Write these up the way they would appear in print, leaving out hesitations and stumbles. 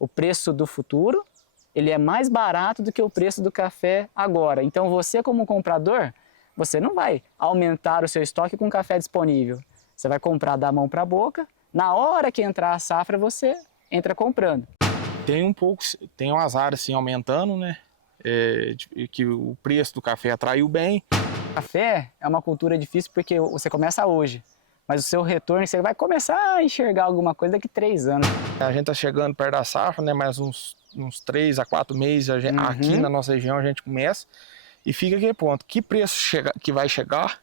o preço do futuro, ele é mais barato do que o preço do café agora. Então você como comprador, você não vai aumentar o seu estoque com café disponível. Você vai comprar da mão para a boca, na hora que entrar a safra você entra comprando. Tem umas áreas assim aumentando, né? Que o preço do café atraiu bem. Café é uma cultura difícil porque você começa hoje, mas o seu retorno, você vai começar a enxergar alguma coisa daqui 3 anos. A gente está chegando perto da safra, né? Mais uns 3 a 4 meses aqui na nossa região a gente começa e fica aquele ponto. Que preço que vai chegar?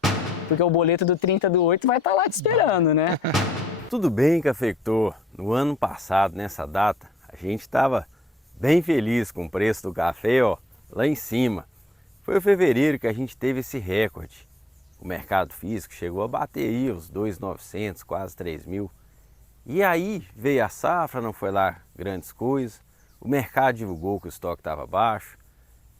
Porque o boleto do 30/8 vai estar lá te esperando, né? Tudo bem, cafeicultor. No ano passado, nessa data, a gente estava bem feliz com o preço do café, ó, lá em cima. Foi em fevereiro que a gente teve esse recorde. O mercado físico chegou a bater aí os 2.900, quase 3.000. E aí veio a safra, não foi lá grandes coisas. O mercado divulgou que o estoque estava baixo.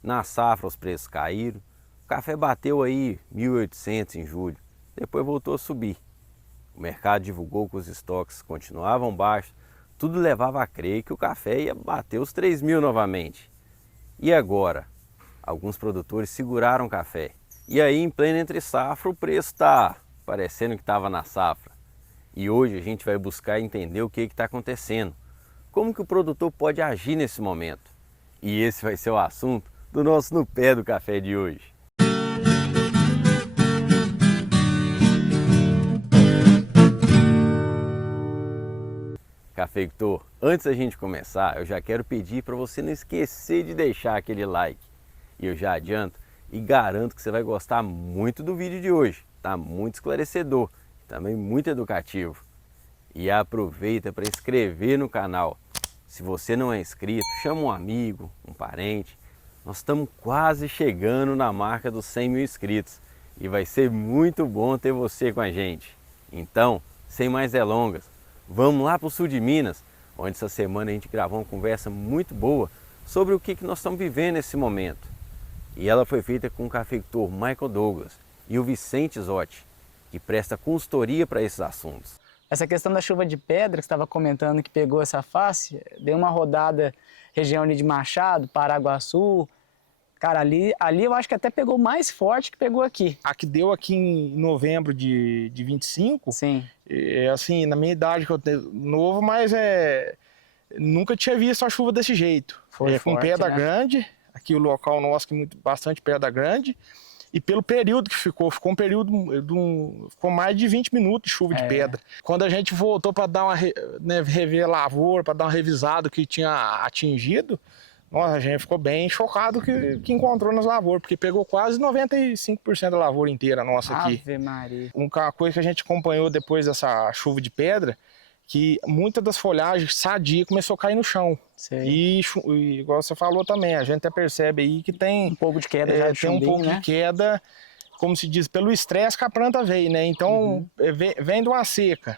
Na safra os preços caíram. O café bateu aí 1.800 em julho. Depois voltou a subir. O mercado divulgou que os estoques continuavam baixos. Tudo levava a crer que o café ia bater os 3.000 novamente. E agora? Alguns produtores seguraram o café. E aí, em pleno entre safra, o preço está parecendo que estava na safra. E hoje a gente vai buscar entender o que está acontecendo. Como que o produtor pode agir nesse momento? E esse vai ser o assunto do nosso No Pé do Café de hoje. Cafeicultor, antes da gente começar, eu já quero pedir para você não esquecer de deixar aquele like. E eu já adianto e garanto que você vai gostar muito do vídeo de hoje. Tá muito esclarecedor, também muito educativo. E aproveita para inscrever no canal. Se você não é inscrito, chama um amigo, um parente. Nós estamos quase chegando na marca dos 100 mil inscritos. E vai ser muito bom ter você com a gente. Então, sem mais delongas, vamos lá para o sul de Minas, onde essa semana a gente gravou uma conversa muito boa sobre o que nós estamos vivendo nesse momento. E ela foi feita com o cafeicultor Michael Douglas e o Vicente Zotti, que presta consultoria para esses assuntos. Essa questão da chuva de pedra que você estava comentando que pegou essa face, deu uma rodada região ali de Machado, Paraguaçu. Cara, ali eu acho que até pegou mais forte que pegou aqui. A que deu aqui em novembro de 25, Sim. Assim, na minha idade que eu tenho novo, mas nunca tinha visto uma chuva desse jeito. Foi com forte, pedra né? grande, aqui o local nosso que bastante pedra grande, e pelo período que ficou um período ficou mais de 20 minutos de chuva de pedra. Quando a gente voltou para dar rever a lavoura, para dar uma revisada que tinha atingido, nossa, a gente ficou bem chocado que encontrou nas lavouras, porque pegou quase 95% da lavoura inteira nossa aqui. Ave Maria. Uma coisa que a gente acompanhou depois dessa chuva de pedra, que muitas das folhagens sadias começou a cair no chão. Sei. E igual você falou também, a gente até percebe aí que tem Um pouco de queda já de tem um chumbinho, pouco né? de queda, como se diz, pelo estresse que a planta veio, né? Então vem de uma seca,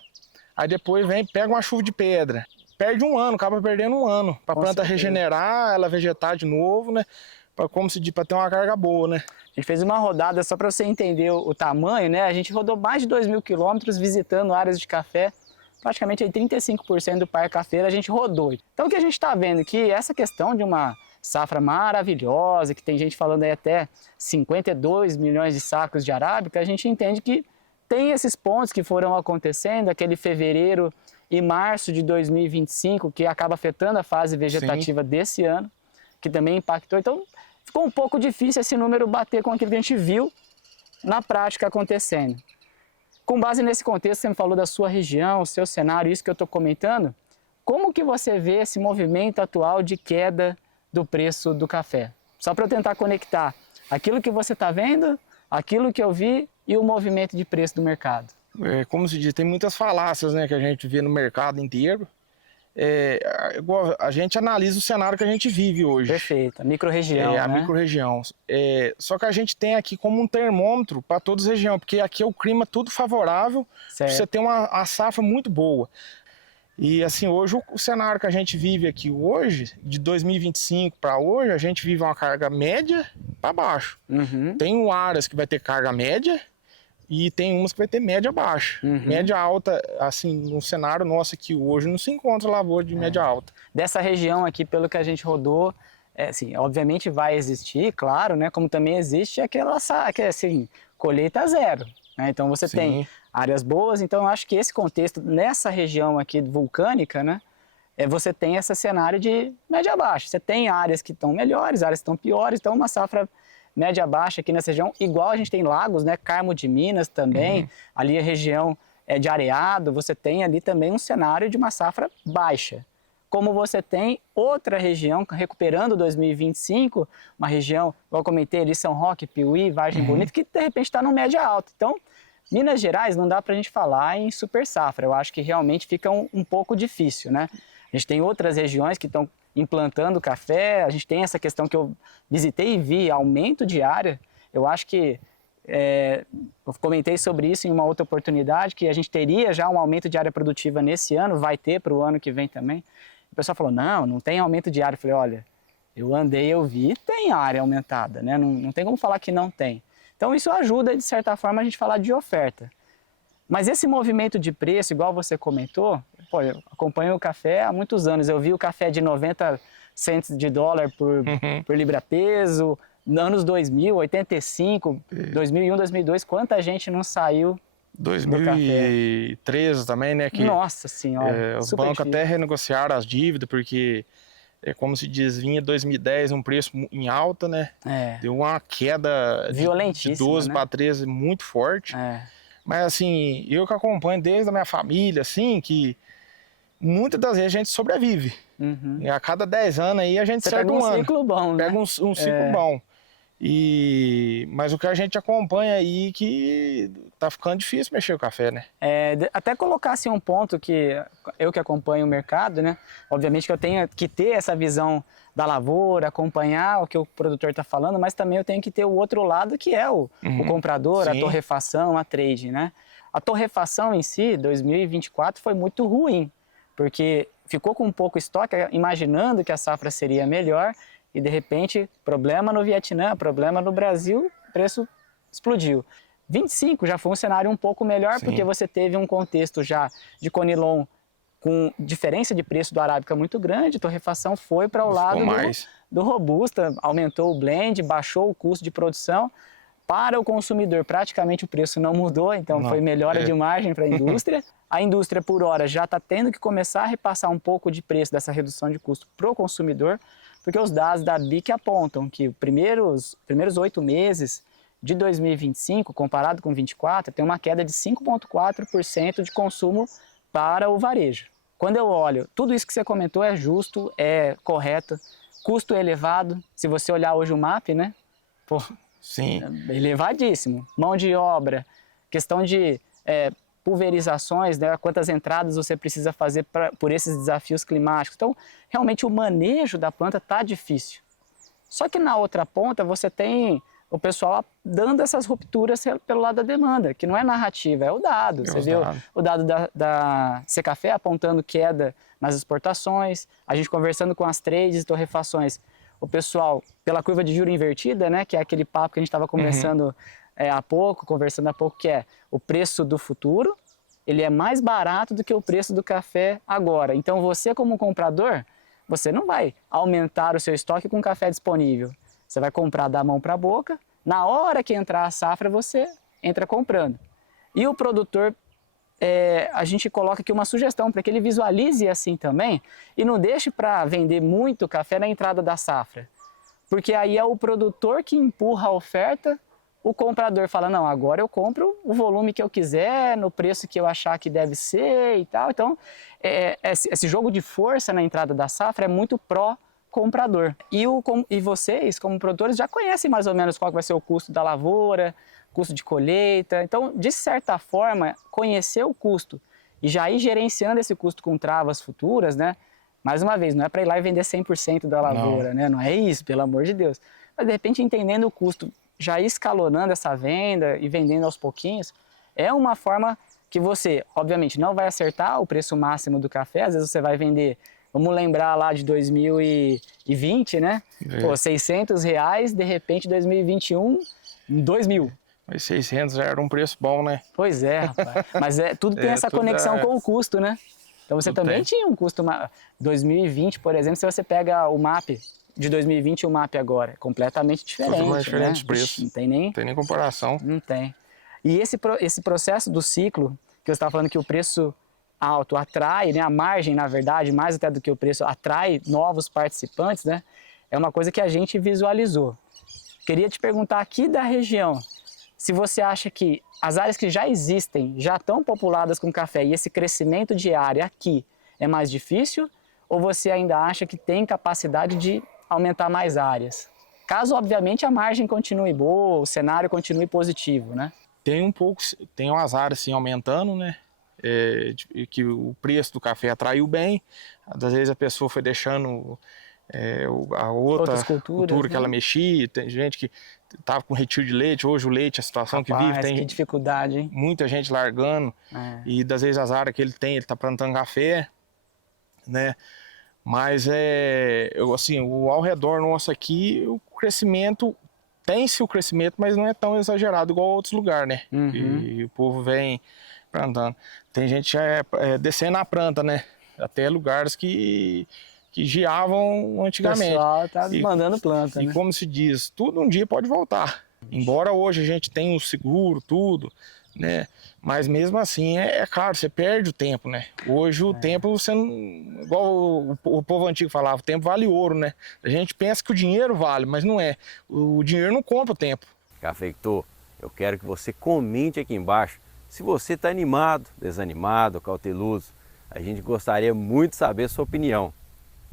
aí depois pega uma chuva de pedra, perde um ano, acaba perdendo um ano, para a planta regenerar, ela vegetar de novo, né? Como se diz, para ter uma carga boa, né? A gente fez uma rodada, só para você entender o tamanho, né? A gente rodou mais de 2.000 quilômetros visitando áreas de café. Praticamente aí 35% do parque cafeiro a gente rodou. Então o que a gente está vendo aqui, essa questão de uma safra maravilhosa, que tem gente falando aí até 52 milhões de sacos de arábica, a gente entende que tem esses pontos que foram acontecendo, aquele fevereiro e março de 2025, que acaba afetando a fase vegetativa desse ano, que também impactou. Então ficou um pouco difícil esse número bater com aquilo que a gente viu na prática acontecendo. Com base nesse contexto, você me falou da sua região, o seu cenário, isso que eu estou comentando, como que você vê esse movimento atual de queda do preço do café? Só para eu tentar conectar aquilo que você está vendo, aquilo que eu vi e o movimento de preço do mercado. Como se diz, tem muitas falácias, né, que a gente vê no mercado inteiro. Igual a gente analisa o cenário que a gente vive hoje. Perfeito, a micro-região, a né? micro-região. Só que a gente tem aqui como um termômetro para todas as regiões, porque aqui é o clima tudo favorável, você tem uma safra muito boa. E assim, hoje o cenário que a gente vive aqui hoje, de 2025 para hoje, a gente vive uma carga média para baixo. Tem áreas que vai ter carga média e tem umas que vai ter média baixa. Média alta, assim, no cenário nosso aqui hoje, não se encontra lavoura de média alta. Dessa região aqui, pelo que a gente rodou, assim, obviamente vai existir, claro, né? Como também existe aquela assim, colheita zero, né? Então você tem áreas boas, então eu acho que esse contexto, nessa região aqui vulcânica, né? Você tem esse cenário de média baixa. Você tem áreas que estão melhores, áreas que estão piores, então uma safra média baixa aqui nessa região, igual a gente tem lagos, né? Carmo de Minas também, ali a região de Areado, você tem ali também um cenário de uma safra baixa. Como você tem outra região, recuperando 2025, uma região, igual eu comentei ali, São Roque, Piuí, Vargem Bonita, que de repente está no média alta. Então, Minas Gerais não dá para a gente falar em super safra, eu acho que realmente fica um pouco difícil, né? A gente tem outras regiões que estão implantando café, a gente tem essa questão que eu visitei e vi, aumento de área. Eu acho que, eu comentei sobre isso em uma outra oportunidade, que a gente teria já um aumento de área produtiva nesse ano, vai ter para o ano que vem também. O pessoal falou, não tem aumento de área. Eu falei, olha, eu andei, eu vi, tem área aumentada, né? Não tem como falar que não tem. Então isso ajuda, de certa forma, a gente falar de oferta. Mas esse movimento de preço, igual você comentou, pô, eu acompanho o café há muitos anos. Eu vi o café de 90 cents de dólar por libra-peso, nos anos 2000, 85, 2001, 2002, quanta gente não saiu 2013 também, né? Que, nossa senhora, os bancos até renegociaram as dívidas, porque, como se diz, vinha 2010 um preço em alta, né? Deu uma queda de 12 para 13 muito forte. Mas assim, eu que acompanho desde a minha família, assim, que muitas das vezes a gente sobrevive. E a cada 10 anos aí a gente acerta um ano. Ciclo bom, né? Pega um ciclo bom. Mas o que a gente acompanha aí que tá ficando difícil mexer o café, né? Até colocar assim um ponto que eu que acompanho o mercado, né? Obviamente que eu tenho que ter essa visão da lavoura, acompanhar o que o produtor está falando, mas também eu tenho que ter o outro lado que é o comprador, a torrefação, a trade, né? A torrefação em si, 2024, foi muito ruim, porque ficou com um pouco estoque, imaginando que a safra seria melhor, e de repente, problema no Vietnã, problema no Brasil, o preço explodiu. 25 já foi um cenário um pouco melhor, porque você teve um contexto já de Conilon com diferença de preço do Arábica muito grande, a torrefação foi para o lado do Robusta, aumentou o blend, baixou o custo de produção. Para o consumidor, praticamente o preço não mudou, então foi melhora de margem para a indústria. A indústria, por hora, já está tendo que começar a repassar um pouco de preço dessa redução de custo para o consumidor, porque os dados da BIC apontam que os primeiros 8 meses de 2025, comparado com 2024, tem uma queda de 5,4% de consumo para o varejo. Quando eu olho, tudo isso que você comentou é justo, é correto, custo elevado. Se você olhar hoje o MAP, né? Pô, é elevadíssimo. Mão de obra, questão de pulverizações, né? Quantas entradas você precisa fazer por esses desafios climáticos. Então, realmente o manejo da planta está difícil. Só que na outra ponta você tem o pessoal dando essas rupturas pelo lado da demanda, que não é narrativa, é o dado. Você viu o dado da Secafé apontando queda nas exportações, a gente conversando com as trades e torrefações, o pessoal, pela curva de juros invertida, né, que é aquele papo que a gente estava conversando conversando há pouco, que é o preço do futuro, ele é mais barato do que o preço do café agora. Então você, como comprador, você não vai aumentar o seu estoque com café disponível. Você vai comprar da mão para a boca, na hora que entrar a safra você entra comprando. E o produtor, a gente coloca aqui uma sugestão para que ele visualize assim também e não deixe para vender muito café na entrada da safra. Porque aí é o produtor que empurra a oferta, o comprador fala, não, agora eu compro o volume que eu quiser, no preço que eu achar que deve ser e tal. Então, esse jogo de força na entrada da safra é muito pró-comprador. E vocês, como produtores, já conhecem mais ou menos qual vai ser o custo da lavoura, custo de colheita. Então, de certa forma, conhecer o custo e já ir gerenciando esse custo com travas futuras, né? Mais uma vez, não é para ir lá e vender 100% da lavoura, né? Não é isso, pelo amor de Deus. Mas, de repente, entendendo o custo, já ir escalonando essa venda e vendendo aos pouquinhos, é uma forma que você, obviamente, não vai acertar o preço máximo do café. Às vezes você vai vender, vamos lembrar lá de 2020, né? Pô, R$600, de repente 2021, 2.000. Mas 600 já era um preço bom, né? Pois é, rapaz. Mas tudo tem essa tudo conexão é- com o custo, né? Então você Tudo também tem. tinha um custo. 2020, por exemplo, se você pega o MAP de 2020 e o MAP agora, é completamente diferente. Totalmente diferente né? os preços. Ixi, não tem nem. Não tem nem comparação. Não tem. E esse processo do ciclo, que você estava falando que o preço alto atrai, né, a margem, na verdade, mais até do que o preço, atrai novos participantes, né? É uma coisa que a gente visualizou. Queria te perguntar aqui da região, se você acha que as áreas que já existem, já estão populadas com café e esse crescimento de área aqui é mais difícil, ou você ainda acha que tem capacidade de aumentar mais áreas? Caso, obviamente, a margem continue boa, o cenário continue positivo, né? Tem um pouco, tem umas áreas assim aumentando, né? Que o preço do café atraiu bem. Às vezes a pessoa foi deixando a outra Outras culturas, cultura que né? ela mexia. Tem gente que estava com retiro de leite. Hoje o leite, a situação que Rapaz, vive, tem que dificuldade, hein? muita gente largando. É. E das vezes as áreas que ele tem, ele está plantando café, né? Mas assim, ao redor nosso aqui, o crescimento, tem-se o crescimento, mas não é tão exagerado igual outros lugares, né? Uhum. E o povo vem plantando. Tem gente descendo a planta, né? Até lugares que guiavam O antigamente. pessoal tá E- mandando planta, E né? como se diz, tudo um dia pode voltar. Embora hoje a gente tenha o seguro, tudo, né? Mas mesmo assim, claro, você perde o tempo, né? Hoje o tempo, você não... Igual o povo antigo falava, o tempo vale ouro, né? A gente pensa que o dinheiro vale, mas não é. O dinheiro não compra o tempo. Cafeitor, eu quero que você comente aqui embaixo se você está animado, desanimado, cauteloso. A gente gostaria muito de saber a sua opinião.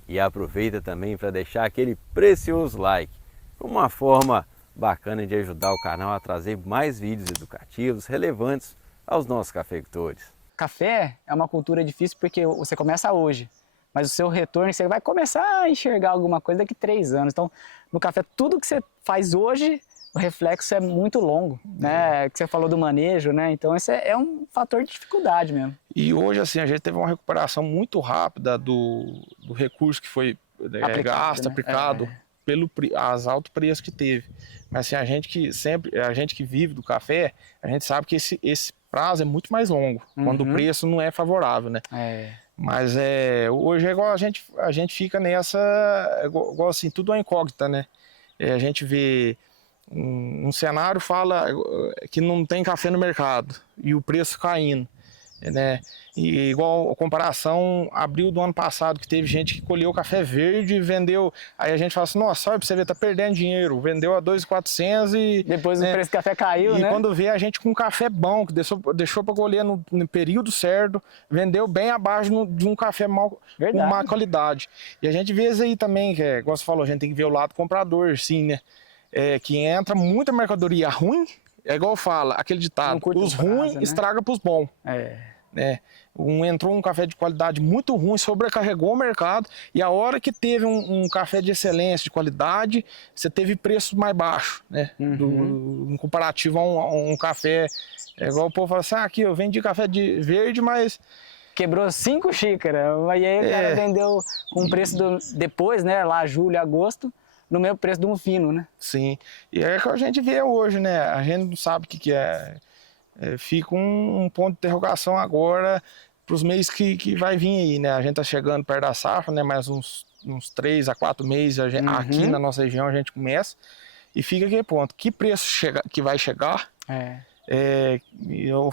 E aproveita também para deixar aquele precioso like, como uma forma bacana de ajudar o canal a trazer mais vídeos educativos, relevantes aos nossos cafeicultores. Café é uma cultura difícil porque você começa hoje, mas o seu retorno, você vai começar a enxergar alguma coisa daqui 3 anos. Então, no café, tudo que você faz hoje, o reflexo é muito longo, né? Que você falou do manejo, né? Então, esse é um fator de dificuldade mesmo. E hoje, assim, a gente teve uma recuperação muito rápida do recurso que foi gasto, né? aplicado, pelo as altos preços que teve. Mas assim, a gente que vive do café, a gente sabe que esse prazo é muito mais longo, quando o preço não é favorável, né? Mas hoje é igual a gente fica nessa, igual assim, tudo é incógnita, né? A gente vê um cenário, fala que não tem café no mercado e o preço caindo, né? E igual a comparação, abril do ano passado, que teve gente que colheu café verde e vendeu, aí a gente fala assim, nossa, olha pra você ver, tá perdendo dinheiro, vendeu a 2.400 e... Depois né? o preço do café caiu, E né? quando vê a gente com café bom, que deixou para colher no período certo, vendeu bem abaixo de um café com má qualidade. E a gente vê isso aí também, que igual você falou, a gente tem que ver o lado comprador, sim, né? Que entra muita mercadoria ruim, é igual fala, aquele ditado, os ruins né? estraga pros bons. Né? Entrou um café de qualidade muito ruim, sobrecarregou o mercado, e a hora que teve um café de excelência, de qualidade, você teve preço mais baixo, né? Em comparativo a um café, igual o povo fala assim, aqui eu vendi café de verde, mas... Quebrou 5 xícaras, e aí o cara vendeu com o preço depois, né, lá julho, agosto, no mesmo preço de um fino, né? Sim, e é o que a gente vê hoje, né? A gente não sabe o que é. Fica um ponto de interrogação agora para os meses que vai vir aí, né? A gente tá chegando perto da safra, né? Mais uns 3 a 4 meses aqui na nossa região a gente começa e fica aquele ponto. Que preço que vai chegar?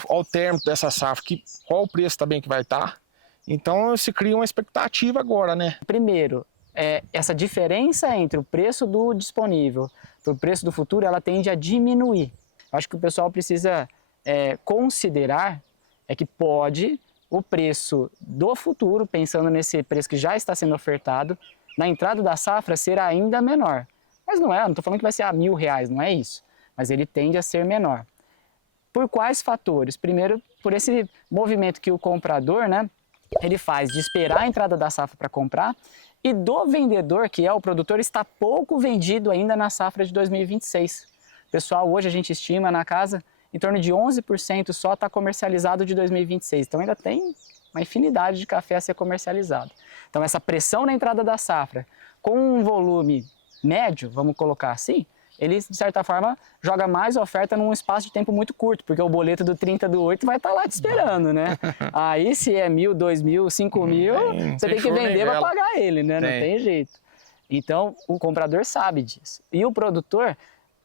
Ao término dessa safra, qual o preço também que vai estar? Então se cria uma expectativa agora, né? Primeiro, essa diferença entre o preço do disponível e o preço do futuro, ela tende a diminuir. Acho que o pessoal precisa considerar que pode o preço do futuro, pensando nesse preço que já está sendo ofertado, na entrada da safra ser ainda menor. Mas não estou falando que vai ser R$1.000, não é isso. Mas ele tende a ser menor. Por quais fatores? Primeiro, por esse movimento que o comprador, né, ele faz de esperar a entrada da safra para comprar, e do vendedor, que é o produtor, está pouco vendido ainda na safra de 2026. Pessoal, hoje a gente estima na casa em torno de 11% só está comercializado de 2026. Então ainda tem uma infinidade de café a ser comercializado. Então essa pressão na entrada da safra, com um volume médio, vamos colocar assim, ele, de certa forma, joga mais oferta num espaço de tempo muito curto, porque o boleto do 30/8 vai estar lá te esperando, né? Aí, se é 1.000, 2.000, 5.000, você tem que vender para pagar ele, né? Não tem jeito. Então, o comprador sabe disso. E o produtor,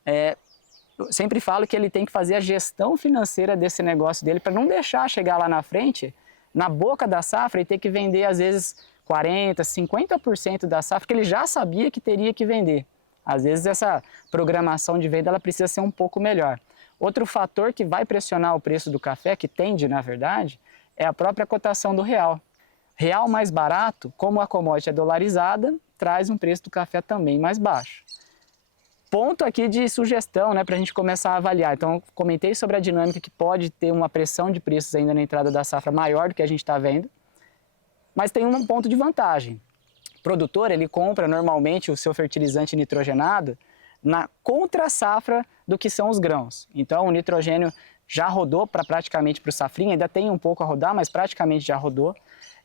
eu sempre falo que ele tem que fazer a gestão financeira desse negócio dele para não deixar chegar lá na frente, na boca da safra, e ter que vender, às vezes, 40%, 50% da safra, que ele já sabia que teria que vender. Às vezes essa programação de venda ela precisa ser um pouco melhor. Outro fator que vai pressionar o preço do café, que tende na verdade, é a própria cotação do real. Real mais barato, como a commodity é dolarizada, traz um preço do café também mais baixo. Ponto aqui de sugestão, né, para a gente começar a avaliar. Então, comentei sobre a dinâmica que pode ter uma pressão de preços ainda na entrada da safra maior do que a gente está vendo, mas tem um ponto de vantagem. O produtor, ele compra normalmente o seu fertilizante nitrogenado na contra-safra do que são os grãos. Então, o nitrogênio já rodou praticamente para o safrinha, ainda tem um pouco a rodar, mas praticamente já rodou.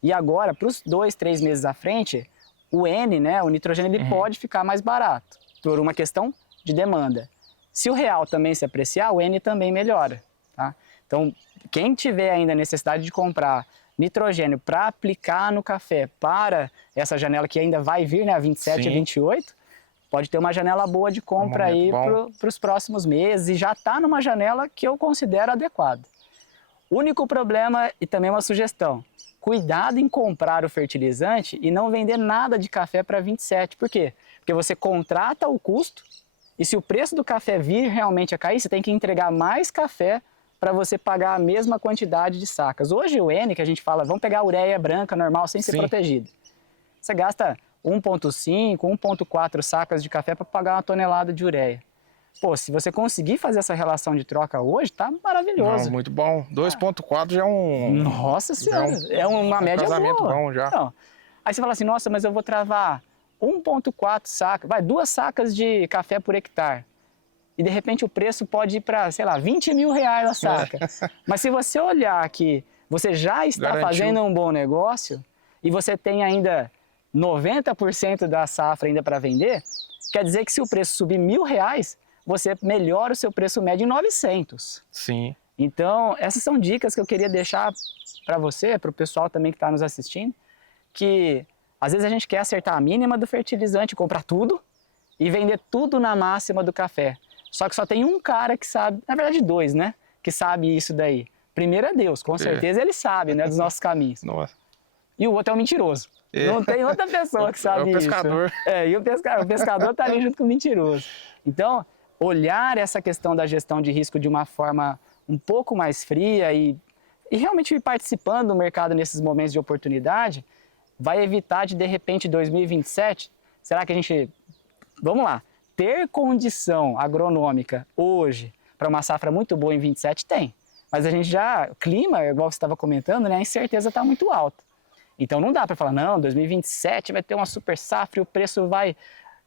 E agora, para os 2, 3 meses à frente, o N, né, o nitrogênio, ele pode ficar mais barato, por uma questão de demanda. Se o real também se apreciar, o N também melhora. Tá? Então, quem tiver ainda necessidade de comprar nitrogênio para aplicar no café para essa janela que ainda vai vir, né, a 27 e 28, pode ter uma janela boa de compra aí para os próximos meses e já está numa janela que eu considero adequada. Único problema e também uma sugestão, cuidado em comprar o fertilizante e não vender nada de café para 27. Por quê? Porque você contrata o custo e se o preço do café vir realmente a cair, você tem que entregar mais café para você pagar a mesma quantidade de sacas. Hoje o N, que a gente fala, vamos pegar a ureia branca normal sem ser protegida. Você gasta 1,5, 1,4 sacas de café para pagar 1 tonelada de ureia. Pô, se você conseguir fazer essa relação de troca hoje, tá maravilhoso. Não, muito bom. 2,4 já é um... Nossa Senhora, é uma média casamento boa. bom já. Não. Aí você fala assim, nossa, mas eu vou travar 1,4 sacas, 2 sacas de café por hectare. E de repente o preço pode ir para, sei lá, 20 mil reais a saca. Mas se você olhar que você já está fazendo um bom negócio e você tem ainda 90% da safra ainda para vender, quer dizer que se o preço subir R$1.000, você melhora o seu preço médio em 900. Sim. Então, essas são dicas que eu queria deixar para você, para o pessoal também que está nos assistindo, que às vezes a gente quer acertar a mínima do fertilizante, comprar tudo e vender tudo na máxima do café. Só que só tem um cara que sabe, na verdade 2, né? Que sabe isso daí. Primeiro é Deus, com certeza ele sabe, né? Dos nossos caminhos. Nossa. E o outro é o mentiroso. Não tem outra pessoa que sabe isso. É o pescador. E o pescador tá ali junto com o mentiroso. Então, olhar essa questão da gestão de risco de uma forma um pouco mais fria e realmente ir participando do mercado nesses momentos de oportunidade, vai evitar de repente, 2027, será que a gente... Vamos lá. Ter condição agronômica hoje para uma safra muito boa em 27 tem, mas a gente já, o clima, igual você estava comentando, né, a incerteza está muito alta. Então não dá para falar, não, 2027 vai ter uma super safra e o preço vai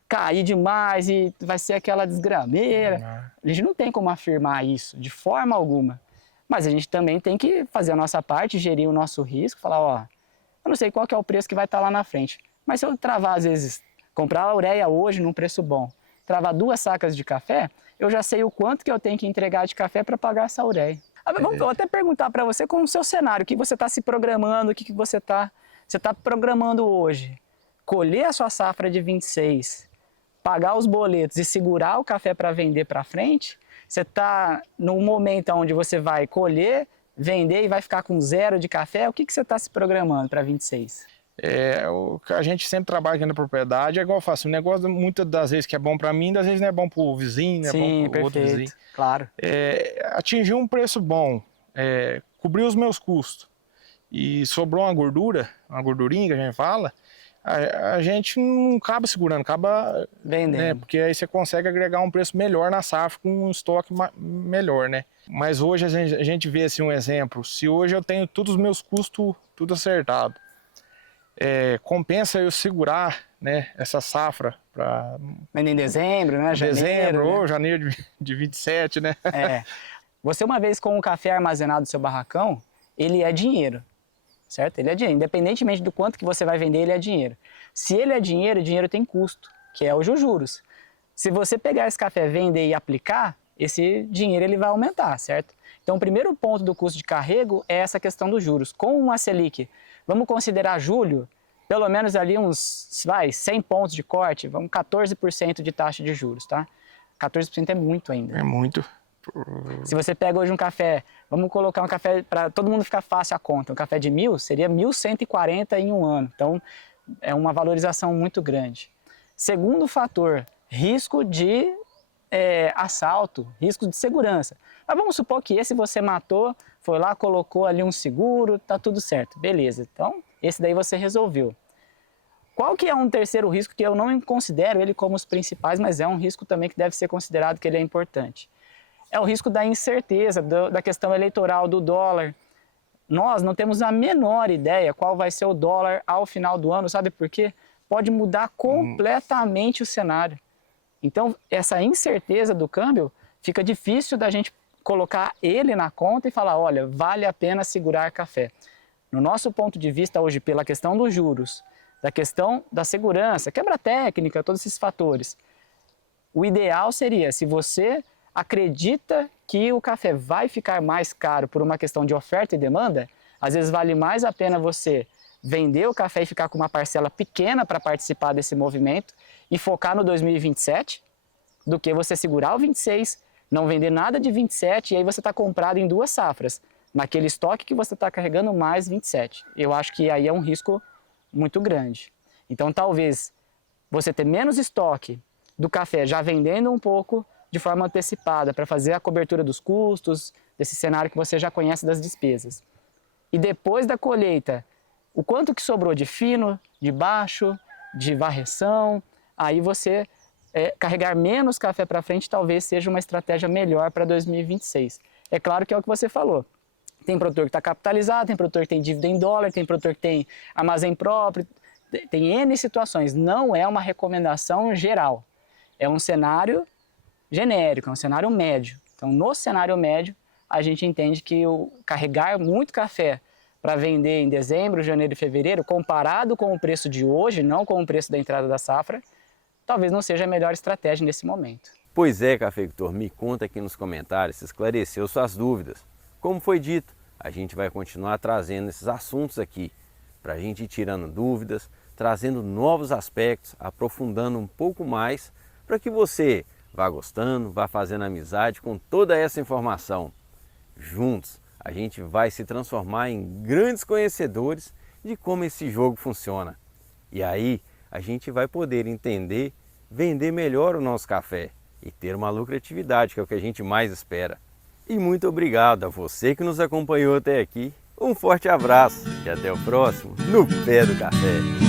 cair demais e vai ser aquela desgrameira. A gente não tem como afirmar isso de forma alguma, mas a gente também tem que fazer a nossa parte, gerir o nosso risco, falar, ó, eu não sei qual que é o preço que vai estar lá na frente, mas se eu travar às vezes, comprar a ureia hoje num preço bom, travar 2 sacas de café, eu já sei o quanto que eu tenho que entregar de café para pagar essa ureia. Vou até perguntar para você com o seu cenário, o que você está se programando, o que você está programando hoje. Colher a sua safra de 26, pagar os boletos e segurar o café para vender para frente, você está num momento onde você vai colher, vender e vai ficar com 0 de café, o que você está se programando para 26? O que a gente sempre trabalha aqui na propriedade é igual eu faço, um negócio muitas das vezes que é bom para mim, das vezes não é bom para o vizinho, não é bom para o outro vizinho. Claro. Atingir um preço bom, cobrir os meus custos e sobrou uma gordurinha que a gente fala, a gente não acaba segurando, acaba vendendo, né? Porque aí você consegue agregar um preço melhor na safra com um estoque melhor, né? Mas hoje a gente vê assim um exemplo, se hoje eu tenho todos os meus custos tudo acertado, compensa eu segurar, né, essa safra para... Em dezembro, né? Dezembro ou janeiro de 27, né? Você uma vez com o café armazenado no seu barracão, ele é dinheiro, certo? Ele é dinheiro. Independentemente do quanto que você vai vender, ele é dinheiro. Se ele é dinheiro, dinheiro tem custo, que é os juros. Se você pegar esse café, vender e aplicar, esse dinheiro ele vai aumentar, certo? Então, o primeiro ponto do custo de carrego é essa questão dos juros. Com uma Selic, vamos considerar julho, pelo menos ali uns 100 pontos de corte, vamos 14% de taxa de juros, tá? 14% é muito ainda. É muito. Se você pega hoje um café, vamos colocar um café para todo mundo ficar fácil a conta, um café de 1.000 seria 1.140 em um ano. Então, é uma valorização muito grande. Segundo fator, risco de assalto, risco de segurança. Mas vamos supor que esse você matou, foi lá, colocou ali um seguro, tá tudo certo. Beleza, então esse daí você resolveu. Qual que é um terceiro risco que eu não considero ele como os principais, mas é um risco também que deve ser considerado que ele é importante? É o risco da incerteza, da questão eleitoral, do dólar. Nós não temos a menor ideia qual vai ser o dólar ao final do ano, sabe por quê? Pode mudar completamente o cenário. Então, essa incerteza do câmbio, fica difícil da gente colocar ele na conta e falar, olha, vale a pena segurar café. No nosso ponto de vista hoje, pela questão dos juros, da questão da segurança, quebra técnica, todos esses fatores, o ideal seria, se você acredita que o café vai ficar mais caro por uma questão de oferta e demanda, às vezes vale mais a pena você vender o café e ficar com uma parcela pequena para participar desse movimento e focar no 2027, do que você segurar o 26, não vender nada de 27 e aí você está comprado em 2 safras, naquele estoque que você está carregando mais 27. Eu acho que aí é um risco muito grande. Então talvez você ter menos estoque do café já vendendo um pouco de forma antecipada para fazer a cobertura dos custos, desse cenário que você já conhece das despesas. E depois da colheita, o quanto que sobrou de fino, de baixo, de varreção, aí você carregar menos café para frente talvez seja uma estratégia melhor para 2026. É claro que é o que você falou. Tem produtor que está capitalizado, tem produtor que tem dívida em dólar, tem produtor que tem armazém próprio, tem N situações. Não é uma recomendação geral, é um cenário genérico, é um cenário médio. Então, no cenário médio, a gente entende que o carregar muito café para vender em dezembro, janeiro e fevereiro, comparado com o preço de hoje, não com o preço da entrada da safra, talvez não seja a melhor estratégia nesse momento. Pois é, cafeicultor, me conta aqui nos comentários se esclareceu suas dúvidas. Como foi dito, a gente vai continuar trazendo esses assuntos aqui, para a gente ir tirando dúvidas, trazendo novos aspectos, aprofundando um pouco mais, para que você vá gostando, vá fazendo amizade com toda essa informação. Juntos, a gente vai se transformar em grandes conhecedores de como esse jogo funciona. E aí, a gente vai poder entender, vender melhor o nosso café e ter uma lucratividade, que é o que a gente mais espera. E muito obrigado a você que nos acompanhou até aqui. Um forte abraço e até o próximo No Pé do Café.